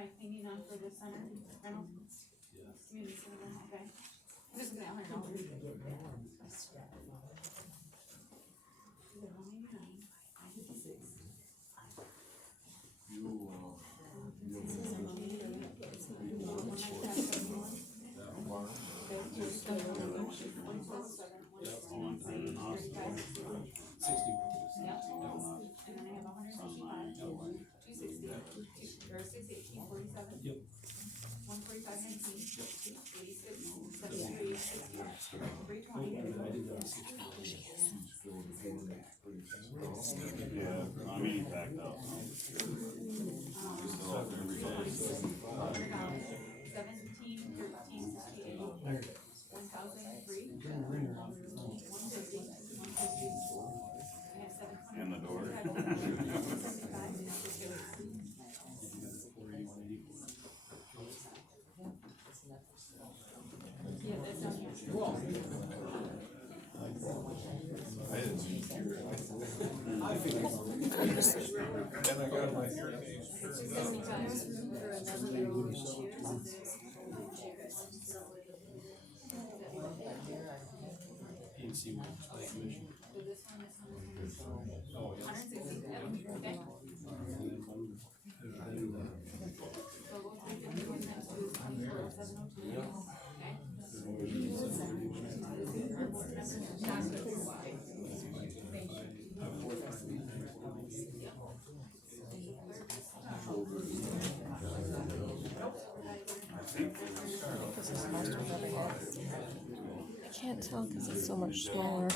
my cleaning on for the center, Reynolds? Community center, okay. I'm just gonna $100. And then I have 165, 260, or 618, 47. Yep. 145, 19, 86, 73, 320. Yeah, I'm eating packed out. 17, 13, 68, 1,003, 150, 150. And the door. Yeah, that's down here. I didn't see it. Then I got my hearing aids. So this one, 160, okay. So we'll take the new one next to 702, okay? I can't tell because it's so much smaller.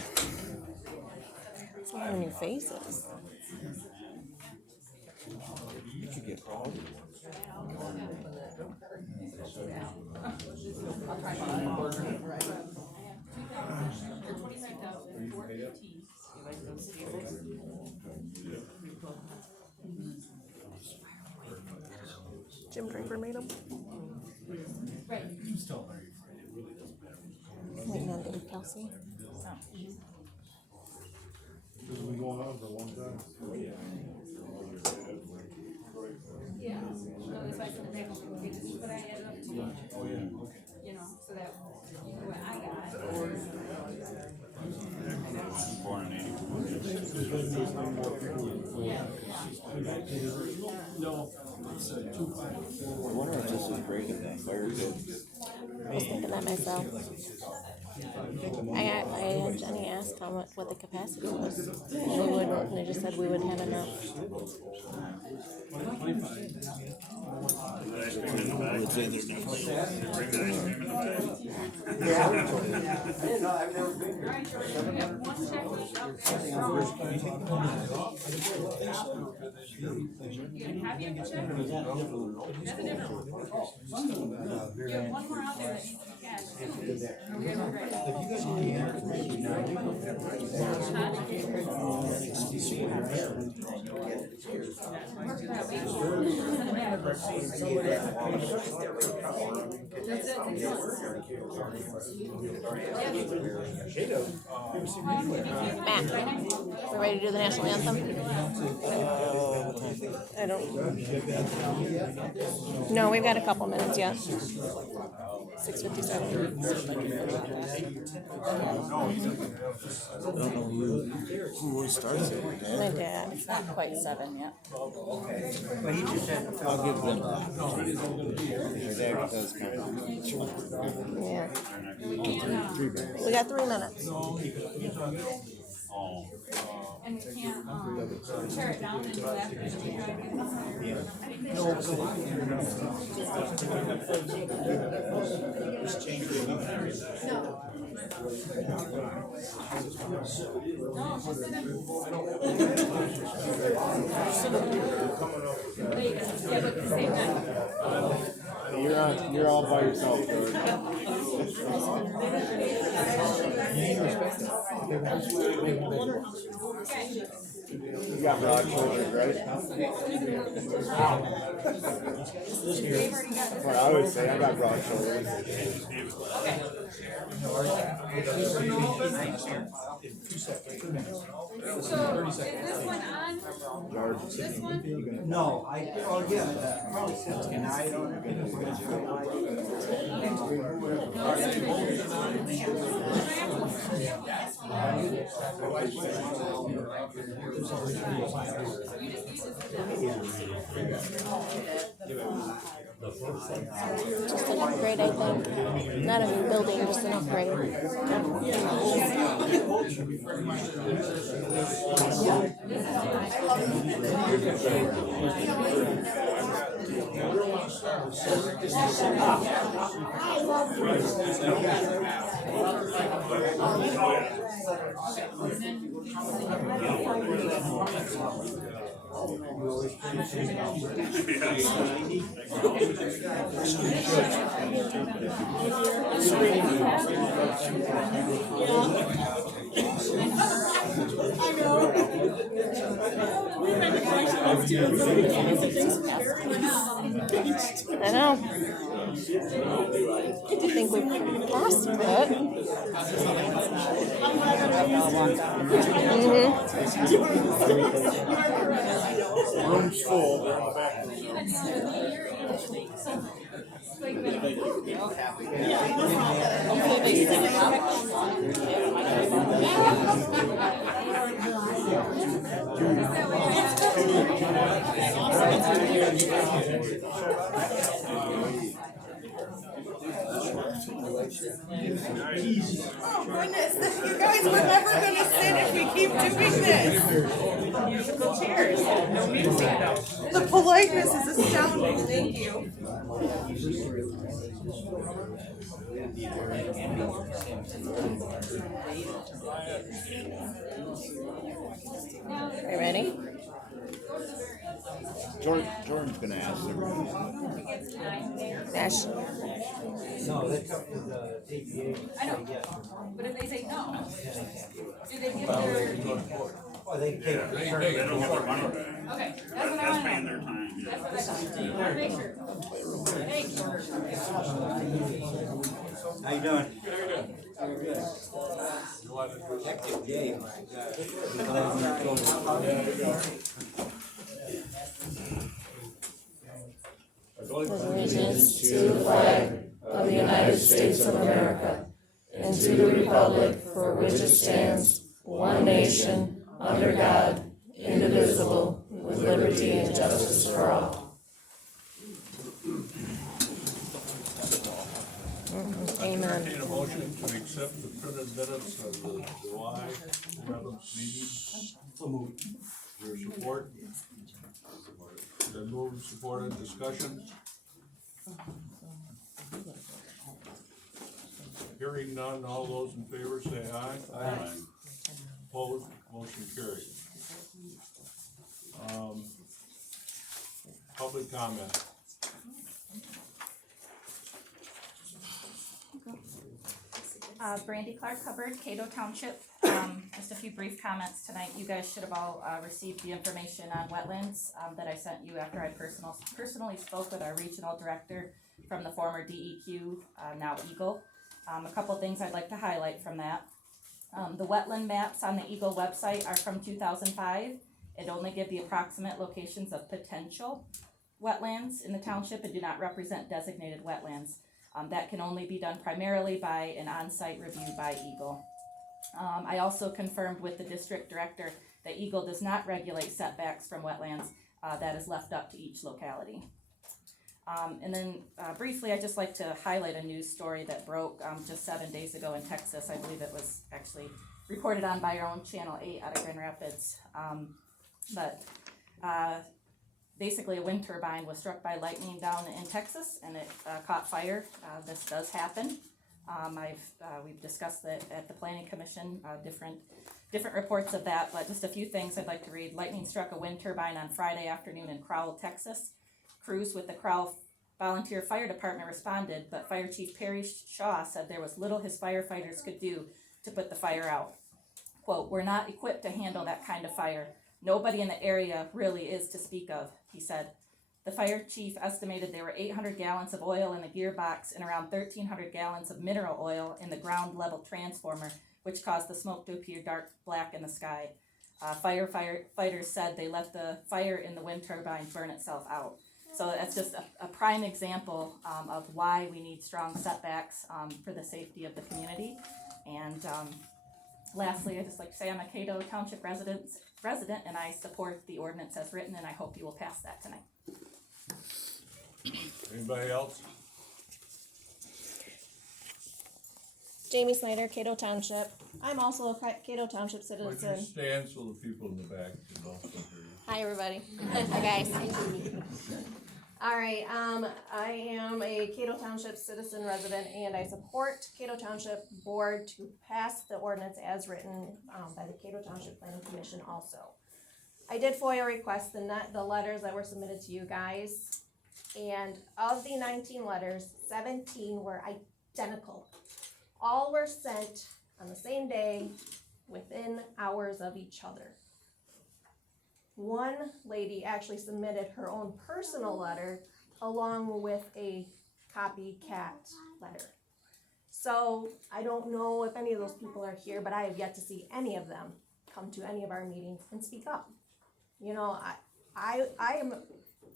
It's not on your faces. You could get all of Jim Draper made them. Right. Waiting on Dave Kelsey. This has been going on for a long time. Yeah, no, that's why I said that, okay, this is what I added up to, Oh, yeah, okay. you know, so that, you know, what I got. Born in 81. No, it's 2 5. I wonder if this is breaking that fire code. I was thinking that myself. I had Jenny ask what the capacity was. And they just said we would have enough. The ice cream in the bag. Would say there's definitely. Bring the ice cream in the bag. Alright, George, we have one checklist up there, you get a copy of the check? That's a different one. You have one more out there that needs to be cashed. Are we ever ready? Matt, we ready to do the National Anthem? I don't. No, we've got a couple minutes yet. 6:57. I don't know who starts it. My dad. It's not quite 7 yet. I'll give them that. Your dad does kind of. Yeah. We got 3 minutes. Oh. And we can't, tear it down until after the meeting. You're all by yourself, George. You got broad shoulders, right? What I always say, I got broad shoulders. So, is this one on? This one? No, oh yeah, probably 69. Just an upgrade, I think. Not a new building, just an upgrade. I know. I think we passed it. Room's full, they're all back. Oh goodness, you guys were never gonna sit if we keep doing this. Musical chairs, no music though. The politeness is astounding, thank you. Are you ready? Jordan's gonna ask everybody. Ash. No, that's up to the APA. I know, but if they say no, do they give their, Oh, they take They don't get their money back. okay, that's what I That's wanna paying know. their time, yeah. That's what I thought. I wanna make sure. Thanks. How you doing? Hectic day. Allegiance to the flag of the United States of America and to the republic for which it stands, one nation, under God, indivisible, with liberty and justice for all. Amen. Entertain a motion to accept the printed minutes of the July 11th meeting. So moved. Is there support? Then moved, supported, discussion. Hearing none, all those in favor say aye. Aye. Opposed, motion carried. Public comment. Brandy Clark Hubbard, Cato Township. Just a few brief comments tonight. You guys should have all received the information on wetlands that I sent you after I personally spoke with our regional director from the former DEQ, now Eagle. A couple things I'd like to highlight from that. The wetland maps on the Eagle website are from 2005. It only gives the approximate locations of potential wetlands in the township and do not represent designated wetlands. That can only be done primarily by an on-site review by Eagle. I also confirmed with the district director that Eagle does not regulate setbacks from wetlands. That is left up to each locality. And then briefly, I'd just like to highlight a news story that broke just 7 days ago in Texas. I believe it was actually reported on by our own Channel 8 out of Grand Rapids. Basically a wind turbine was struck by lightning down in Texas and it caught fire. This does happen. We've discussed that at the Planning Commission, different reports of that, but just a few things I'd like to read. Lightning struck a wind turbine on Friday afternoon in Crowell, Texas. Crews with the Crowell Volunteer Fire Department responded, but Fire Chief Perry Shaw said there was little his firefighters could do to put the fire out. Quote, "We're not equipped to handle that kind of fire. Nobody in the area really is to speak of," he said. The fire chief estimated there were 800 gallons of oil in the gearbox and around 1,300 gallons of mineral oil in the ground level transformer, which caused the smoke to appear dark black in the sky. firefighters said they let the fire in the wind turbine burn itself out. So that's just a prime example of why we need strong setbacks for the safety of the community. And lastly, I'd just like to say I'm a Cato Township resident, and I support the ordinance as written, and I hope you will pass that tonight. Anybody else? Jamie Snyder, Cato Township. I'm also a Cato Township Would you citizen. stand so the people in the back can also hear you? Hi, everybody. Hi, guys. All right, I am a Cato Township citizen resident, and I support Cato Township Board to pass the ordinance as written by the Cato Township Planning Commission also. I did FOIA request the letters that were submitted to you guys, and of the 19 letters, 17 were identical. All were sent on the same day, within hours of each other. One lady actually submitted her own personal letter along with a copycat letter. So I don't know if any of those people are here, but I have yet to see any of them come to any of our meetings and speak up. You know, I am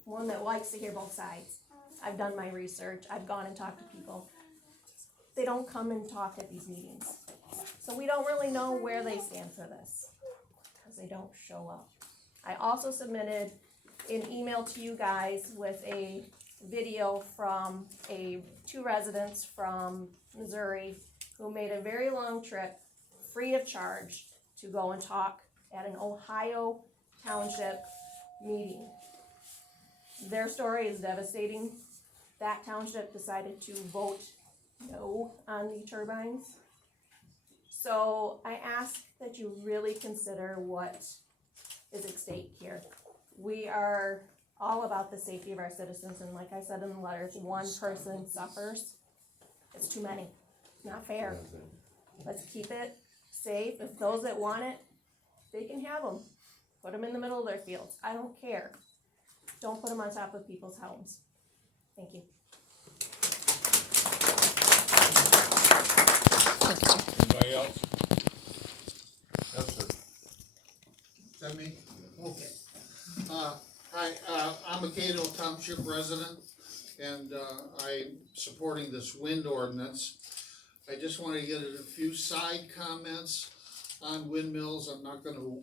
one that likes to hear both sides. I've done my research. I've gone and talked to people. They don't come and talk at these meetings. So we don't really know where they stand for this because they don't show up. I also submitted an email to you guys with a video from two residents from Missouri who made a very long trip free of charge to go and talk at an Ohio Township meeting. Their story is devastating. That township decided to vote no on the turbines. So I ask that you really consider what is at stake here. We are all about the safety of our citizens, and like I said in the letter, if one person suffers, it's too many. It's not fair. Let's keep it safe. If those that want it, they can have them. Put them in the middle of their fields. I don't care. Don't put them on top of people's homes. Thank you. Anybody else? Yes, sir. Is that me? Okay. Hi, I'm a Cato Township resident, and I'm supporting this wind ordinance. I just want to get a few side comments on windmills. I'm not gonna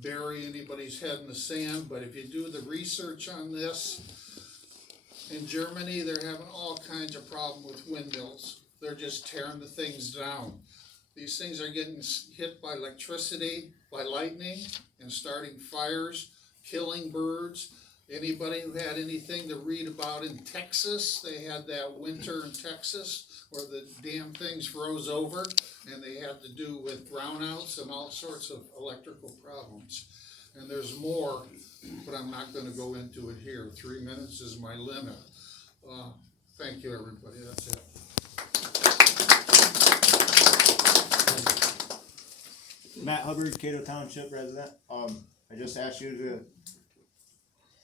bury anybody's head in the sand, but if you do the research on this, in Germany, they're having all kinds of problems with windmills. They're just tearing the things down. These things are getting hit by electricity, by lightning, and starting fires, killing birds. Anybody who had anything to read about in Texas, they had that winter in Texas where the damn things froze over, and they had to do with brownouts and all sorts of electrical problems. And there's more, but I'm not gonna go into it here. 3 minutes is my limit. Thank you, everybody, that's it. Matt Hubbard, Cato Township resident. I just asked you to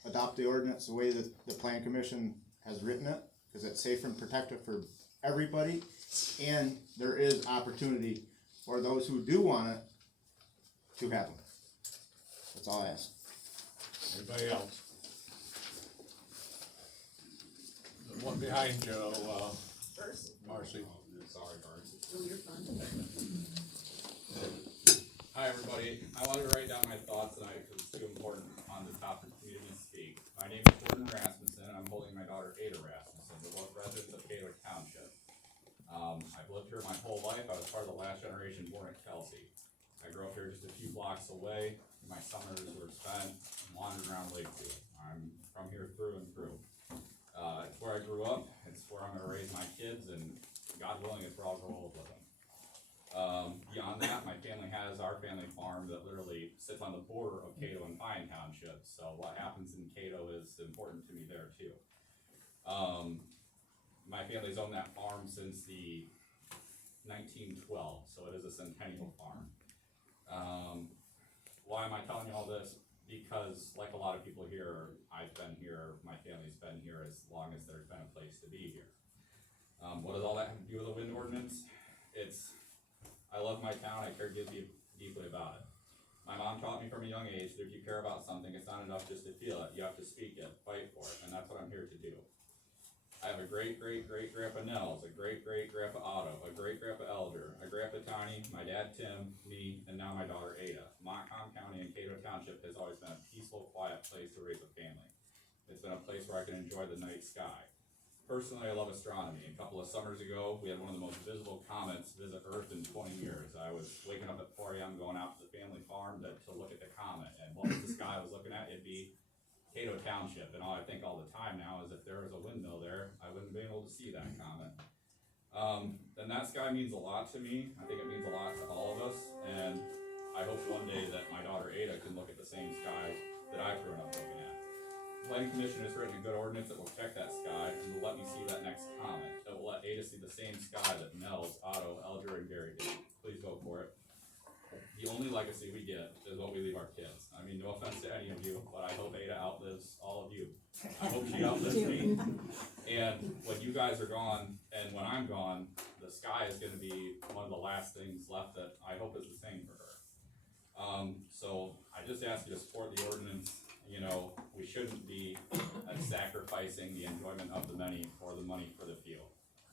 adopt the ordinance the way that the Plan Commission has written it, because it's safe and protective for everybody, and there is opportunity for those who do want it to have them. That's all I ask. Anybody else? The one behind you, Marcy. Sorry, Hi, everybody. I wanted to write down my thoughts tonight because it's too important on the topic for me to speak. My name is Gordon Rasmussen, and I'm holding my daughter Ada Rasmussen. We're both residents of Cato Township. I've lived here my whole life. I was part of the last generation born at Kelsey. I grew up here just a few blocks away. My summers were spent wandering around Lakeview. I'm from here through and through. It's where I grew up. It's where I'm going to raise my kids, and God willing, it's where I'll grow old with them. Beyond that, my family has our family farm that literally sits on the border of Cato and Pine Township. So what happens in Cato is important to me there too. My family's owned that farm since the 1912, so it is a centennial farm. Why am I telling you all this? Because like a lot of people here, I've been here, my family's been here as long as there's been a place to be here. What does all that have to do with the wind ordinance? I love my town, I care deeply about it. My mom taught me from a young age that if you care about something, it's not enough just to feel it, you have to speak it, fight for it, and that's what I'm here to do. I have a great-great-great-grandpa Nels, a great-great-grandpa Otto, a great-grandpa Elder, a grandpa Tiny, my dad Tim, me, and now my daughter Ada. Montcalm County and Cato Township has always been a peaceful, quiet place to raise a family. It's been a place where I can enjoy the night sky. Personally, I love astronomy. A couple of summers ago, we had one of the most visible comets visit Earth in 20 years. I was waking up at 4 a.m. going out to the family farm to look at the comet, and what was the sky I was looking at? It'd be Cato Township, and all I think all the time now is if there was a windmill there, I wouldn't be able to see that comet. And that sky means a lot to me. I think it means a lot to all of us, and I hope one day that my daughter Ada can look at the same sky that I've grown up looking at. The Planning Commission has written a good ordinance that will protect that sky and will let me see that next comet. It will let Ada see the same sky that Nels, Otto, Elder, and Gary did. Please vote for it. The only legacy we get is what we leave our kids. I mean, no offense to any of you, but I hope Ada outlives all of you. I hope she outlives me. And when you guys are gone, and when I'm gone, the sky is gonna be one of the last things left that I hope is the same for her. So I just ask you to support the ordinance. You know, we shouldn't be sacrificing the enjoyment of the many for the money for the few.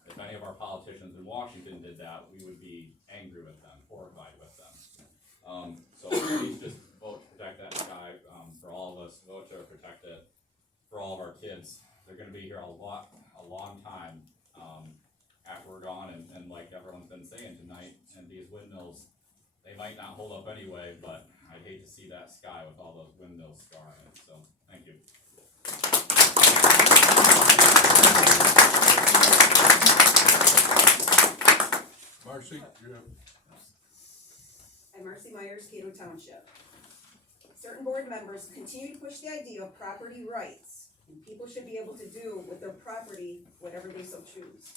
If any of our politicians in Washington did that, we would be angry with them, horrified with them. So please just vote to protect that sky, for all of us, vote to protect it for all of our kids. They're gonna be here a long time, after we're gone, and like everyone's been saying tonight, and these windmills, they might not hold up anyway, but I'd hate to see that sky with all those windmills scarring it, so, thank you. Marcy, you have. I'm Marcy Myers, Cato Township. Certain board members continue to push the idea of property rights, and people should be able to do with their property whatever they so choose.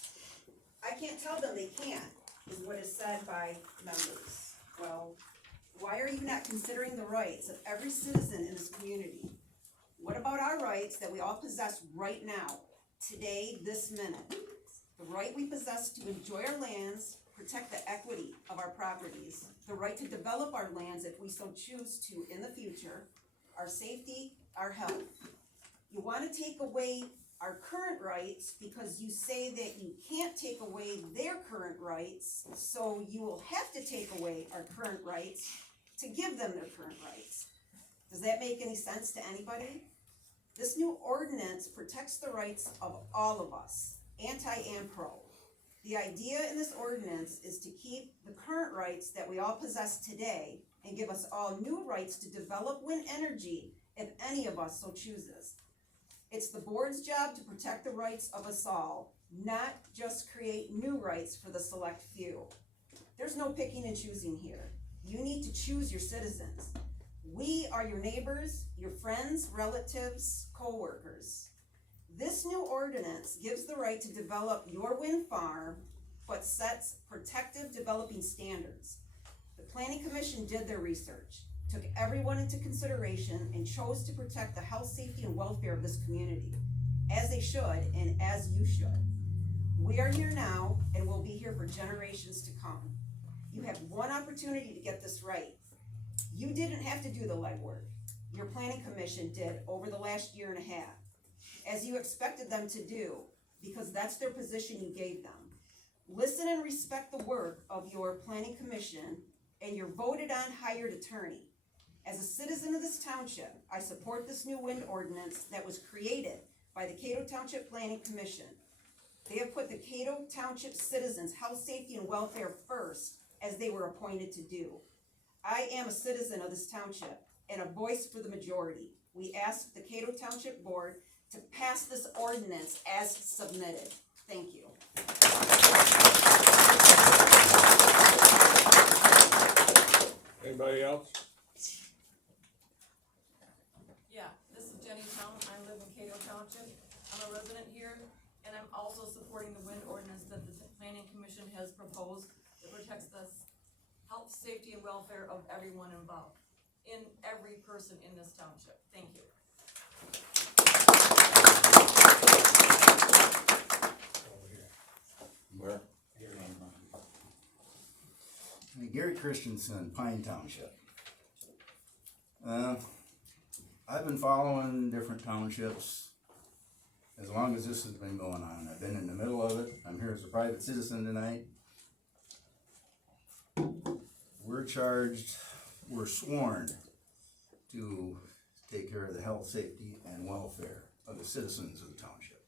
I can't tell them they can't, is what is said by members. Well, why are you not considering the rights of every citizen in this community? What about our rights that we all possess right now, today, this minute? The right we possess to enjoy our lands, protect the equity of our properties, the right to develop our lands if we so choose to in the future, our safety, our health. You want to take away our current rights because you say that you can't take away their current rights, so you will have to take away our current rights to give them their current rights. Does that make any sense to anybody? This new ordinance protects the rights of all of us, anti and pro. The idea in this ordinance is to keep the current rights that we all possess today and give us all new rights to develop wind energy if any of us so chooses. It's the board's job to protect the rights of us all, not just create new rights for the select few. There's no picking and choosing here. You need to choose your citizens. We are your neighbors, your friends, relatives, co-workers. This new ordinance gives the right to develop your wind farm, but sets protective developing standards. The Planning Commission did their research, took everyone into consideration, and chose to protect the health, safety, and welfare of this community, as they should and as you should. We are here now and will be here for generations to come. You have one opportunity to get this right. You didn't have to do the legwork. Your Planning Commission did over the last year and a half, as you expected them to do, because that's their position you gave them. Listen and respect the work of your Planning Commission and your voted on hired attorney. As a citizen of this township, I support this new wind ordinance that was created by the Cato Township Planning Commission. They have put the Cato Township citizens' health, safety, and welfare first, as they were appointed to do. I am a citizen of this township and a voice for the majority. We ask the Cato Township Board to pass this ordinance as submitted. Thank you. Anybody else? Yeah, this is Jenny Town. I live in Cato Township. I'm a resident here, and I'm also supporting the wind ordinance that the Planning Commission has proposed that protects the health, safety, and welfare of everyone involved, in every person in this township. Thank you. Where? Gary Christensen, Pine Township. I've been following different townships as long as this has been going on. I've been in the middle of it. I'm here as a private citizen tonight. We're sworn to take care of the health, safety, and welfare of the citizens of the township.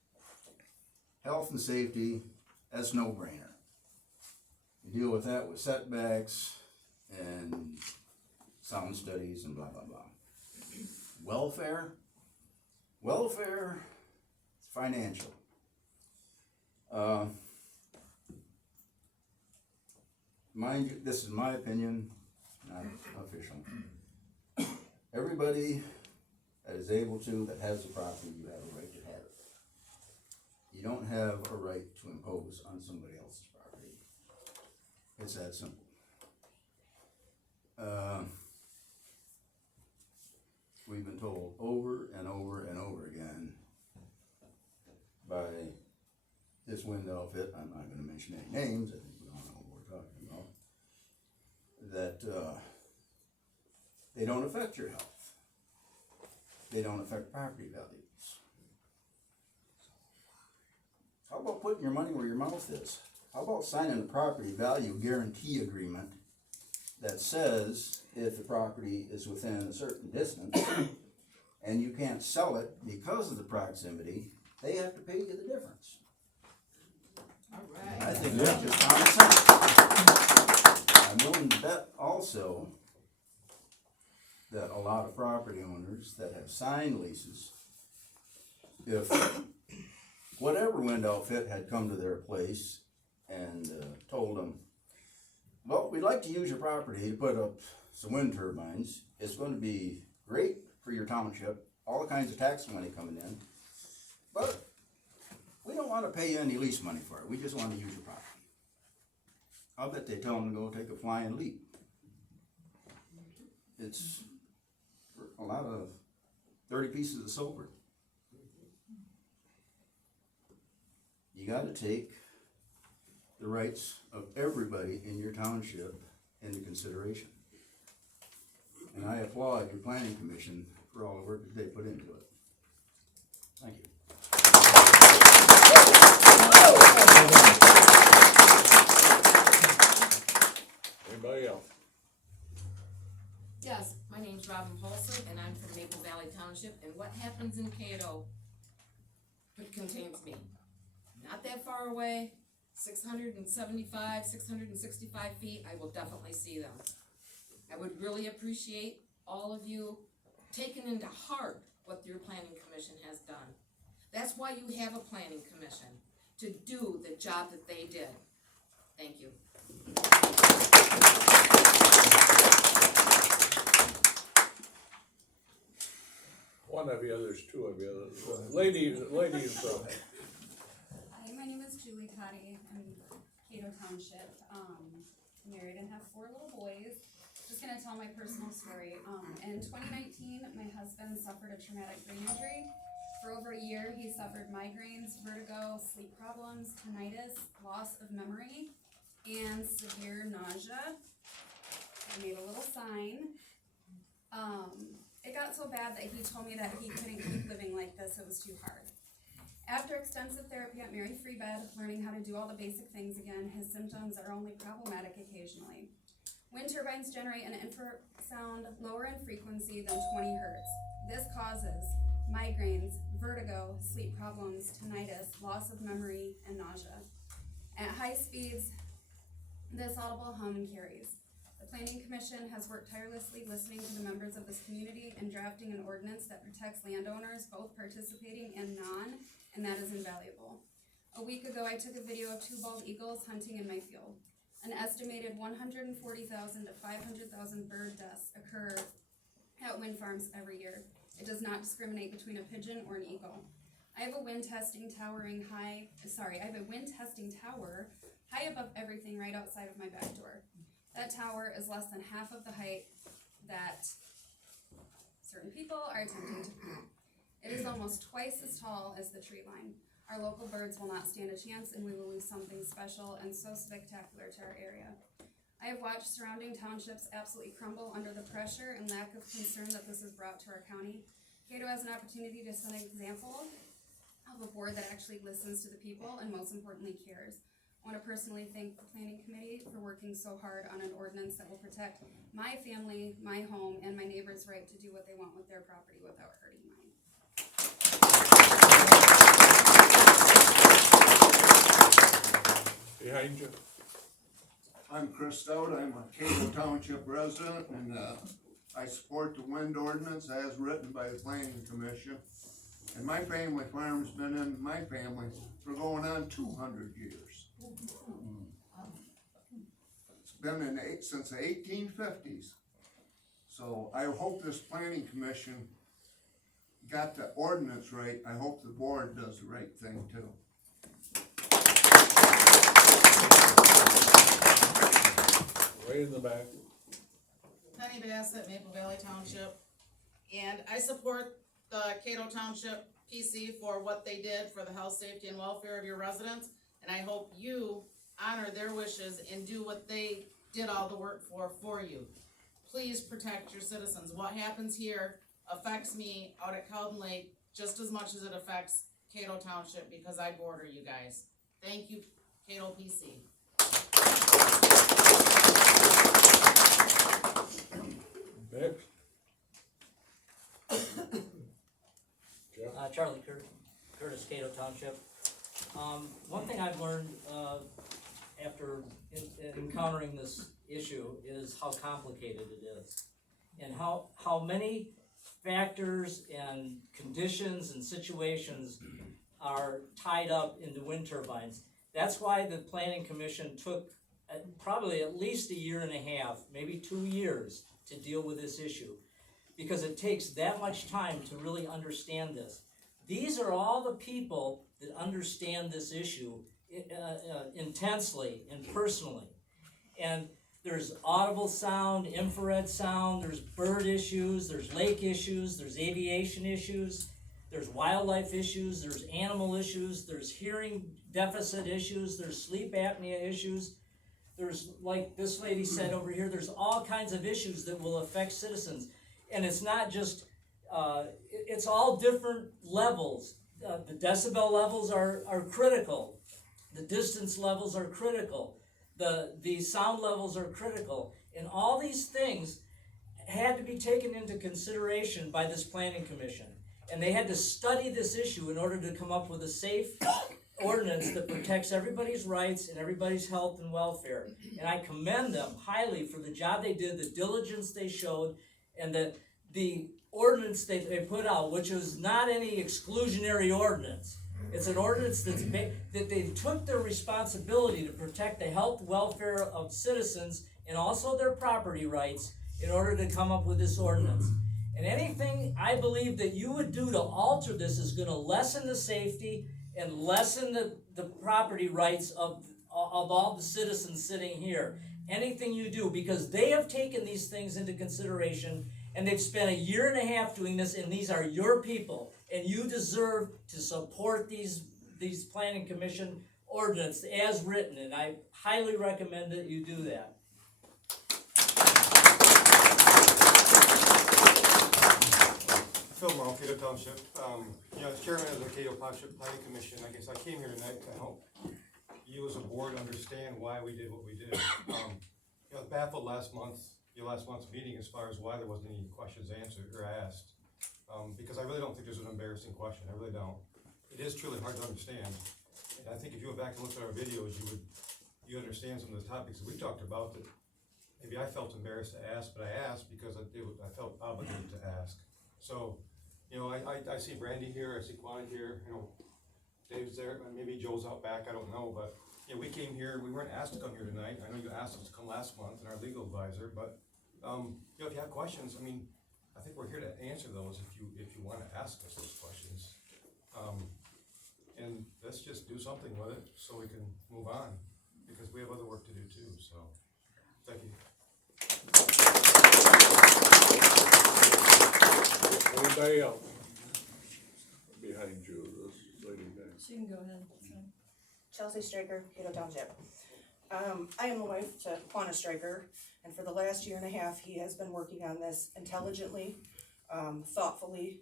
Health and safety, that's no-brainer. You deal with that with setbacks and sound studies and blah, blah, blah. Welfare is financial. Mind you, this is my opinion, not official. Everybody that is able to, that has the property, you have a right to have it. You don't have a right to impose on somebody else's property. It's that simple. We've been told over and over and over again by this wind outfit, I'm not gonna mention any names, I think we all know what we're talking about, that they don't affect your health. They don't affect property values. How about putting your money where your mouth is? How about signing a property value guarantee agreement that says if the property is within a certain distance and you can't sell it because of the proximity, they have to pay you the difference. I think that's just common sense. I'm willing to bet also that a lot of property owners that have signed leases, if whatever wind outfit had come to their place and told them, well, we'd like to use your property to put up some wind turbines. It's going to be great for your township, all the kinds of tax money coming in, but we don't want to pay you any lease money for it. We just want to use your property. I'll bet they tell them to go take a flying leap. It's a lot of 30 pieces of silver. You got to take the rights of everybody in your township into consideration. And I applaud your planning commission for all the work that they put into it. Thank you. Anybody else? Yes, my name's Robin Paulson, and I'm from Maple Valley Township, and what happens in Cato contains me. Not that far away, 675, 665 feet, I will definitely see them. I would really appreciate all of you taking into heart what your planning commission has done. That's why you have a planning commission, to do the job that they did. Thank you. One of you, there's two of you. Lady in front. Hi, my name is Julie Cotty. I'm Cato Township. Married and have 4 little boys. Just gonna tell my personal story. In 2019, my husband suffered a traumatic brain injury. For over a year, he suffered migraines, vertigo, sleep problems, tinnitus, loss of memory, and severe nausea. I made a little sign. It got so bad that he told me that he couldn't keep living like this, it was too hard. After extensive therapy at Mary Free Bed, learning how to do all the basic things again, his symptoms are only problematic occasionally. Wind turbines generate an infrasound lower in frequency than 20 hertz. This causes migraines, vertigo, sleep problems, tinnitus, loss of memory, and nausea. At high speeds, this audible hum carries. The Planning Commission has worked tirelessly listening to the members of this community and drafting an ordinance that protects landowners, both participating and non, and that is invaluable. A week ago, I took a video of 2 bald eagles hunting in my field. An estimated 140,000 to 500,000 bird deaths occur at wind farms every year. It does not discriminate between a pigeon or an eagle. I have a wind testing tower high above everything right outside of my back door. That tower is less than half of the height that certain people are attempting to climb. It is almost twice as tall as the tree line. Our local birds will not stand a chance, and we will lose something special and so spectacular to our area. I have watched surrounding townships absolutely crumble under the pressure and lack of concern that this has brought to our county. Cato has an opportunity to set an example of a board that actually listens to the people and most importantly cares. I want to personally thank the planning committee for working so hard on an ordinance that will protect my family, my home, and my neighbors' right to do what they want with their property without hurting mine. Behind you. I'm Chris Stout, I'm a Cato Township resident, and I support the wind ordinance as written by the planning commission. And my family farm's been in my family for going on 200 years. It's been since the 1850s. So I hope this planning commission got the ordinance right. I hope the board does the right thing too. Way in the back. Penny Bassett, Maple Valley Township, and I support the Cato Township PC for what they did for the health, safety, and welfare of your residents, and I hope you honor their wishes and do what they did all the work for you. Please protect your citizens. What happens here affects me out at Cowden Lake just as much as it affects Cato Township because I border you guys. Thank you, Cato PC. Next. Charlie Curtis, Cato Township. One thing I've learned after encountering this issue is how complicated it is, and how many factors and conditions and situations are tied up into wind turbines. That's why the Planning Commission took probably at least a year and a half, maybe 2 years, to deal with this issue, because it takes that much time to really understand this. These are all the people that understand this issue intensely and personally. And there's audible sound, infrared sound, there's bird issues, there's lake issues, there's aviation issues, there's wildlife issues, there's animal issues, there's hearing deficit issues, there's sleep apnea issues. There's, like this lady said over here, there's all kinds of issues that will affect citizens. And it's not just, it's all different levels. The decibel levels are critical. The distance levels are critical. The sound levels are critical. And all these things had to be taken into consideration by this planning commission. And they had to study this issue in order to come up with a safe ordinance that protects everybody's rights and everybody's health and welfare. And I commend them highly for the job they did, the diligence they showed, and the ordinance they put out, which was not any exclusionary ordinance. It's an ordinance that they took their responsibility to protect the health, welfare of citizens and also their property rights in order to come up with this ordinance. And anything I believe that you would do to alter this is going to lessen the safety and lessen the property rights of all the citizens sitting here. Anything you do, because they have taken these things into consideration and they've spent a year and a half doing this, and these are your people, and you deserve to support these planning commission ordinance as written, and I highly recommend that you do that. Phil Morrow, Cato Township. As chairman of the Cato Township Planning Commission, I guess I came here tonight to help you as a board understand why we did what we did. I was baffled last month's meeting as far as why there wasn't any questions answered or asked. Because I really don't think there's an embarrassing question. I really don't. It is truly hard to understand. And I think if you went back and looked at our videos, you understand some of the topics that we talked about that maybe I felt embarrassed to ask, but I asked because I felt obligated to ask. So, I see Brandy here, I see Quan here, Dave's there, maybe Joe's out back, I don't know, but we came here, we weren't asked to come here tonight. I know you asked us to come last month and our legal advisor, but if you have questions, I think we're here to answer those if you want to ask us those questions. And let's just do something with it so we can move on, because we have other work to do too, so thank you. Anybody else? Behind you, this lady there. She can go ahead. Chelsea Straker, Cato Township. I am the wife to Quanah Stryker, and for the last year and a half, he has been working on this intelligently, thoughtfully,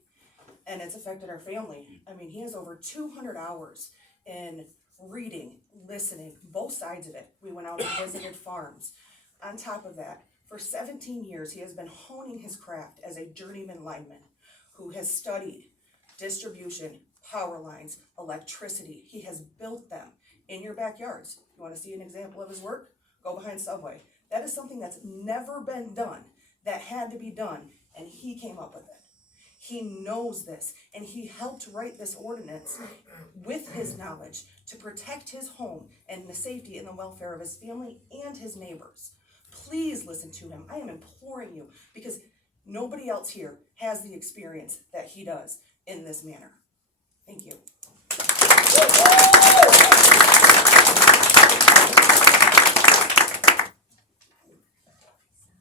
and it's affected our family. I mean, he has over 200 hours in reading, listening, both sides of it. We went out and visited farms. On top of that, for 17 years, he has been honing his craft as a journeyman lineman who has studied distribution, power lines, electricity. He has built them in your backyards. You want to see an example of his work? Go behind Subway. That is something that's never been done, that had to be done, and he came up with it. He knows this, and he helped write this ordinance with his knowledge to protect his home and the safety and the welfare of his family and his neighbors. Please listen to him. I am imploring you, because nobody else here has the experience that he does in this manner. Thank you.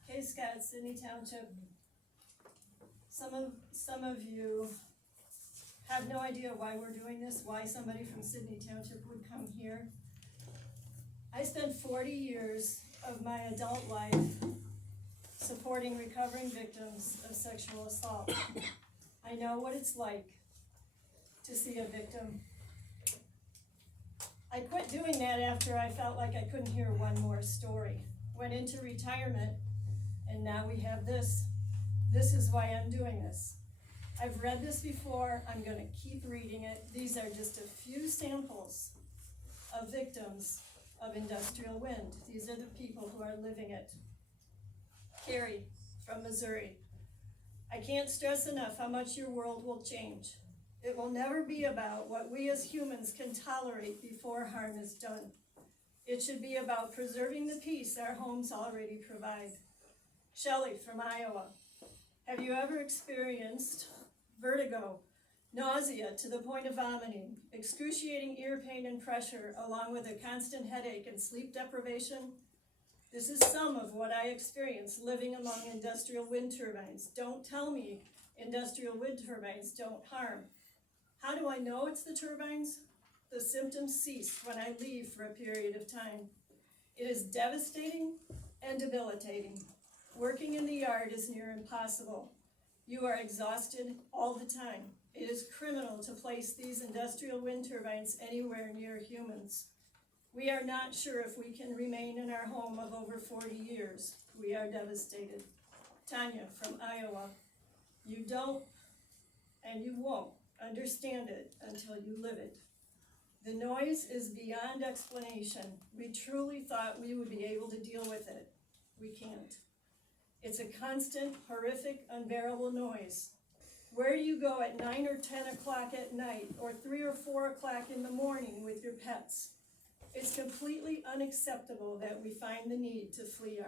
Hey Scott, Sydney Township. Some of you have no idea why we're doing this, why somebody from Sydney Township would come here. I spent 40 years of my adult life supporting recovering victims of sexual assault. I know what it's like to see a victim. I quit doing that after I felt like I couldn't hear one more story. Went into retirement, and now we have this. This is why I'm doing this. I've read this before, I'm gonna keep reading it. These are just a few samples of victims of industrial wind. These are the people who are living it. Carrie from Missouri. I can't stress enough how much your world will change. It will never be about what we as humans can tolerate before harm is done. It should be about preserving the peace our homes already provide. Shelley from Iowa. Have you ever experienced vertigo, nausea to the point of vomiting, excruciating ear pain and pressure, along with a constant headache and sleep deprivation? This is some of what I experienced living among industrial wind turbines. Don't tell me industrial wind turbines don't harm. How do I know it's the turbines? The symptoms cease when I leave for a period of time. It is devastating and debilitating. Working in the yard is near impossible. You are exhausted all the time. It is criminal to place these industrial wind turbines anywhere near humans. We are not sure if we can remain in our home of over 40 years. We are devastated. Tanya from Iowa. You don't and you won't understand it until you live it. The noise is beyond explanation. We truly thought we would be able to deal with it. We can't. It's a constant, horrific, unbearable noise. Where do you go at 9 or 10 o'clock at night, or 3 or 4 o'clock in the morning with your pets? It's completely unacceptable that we find the need to flee our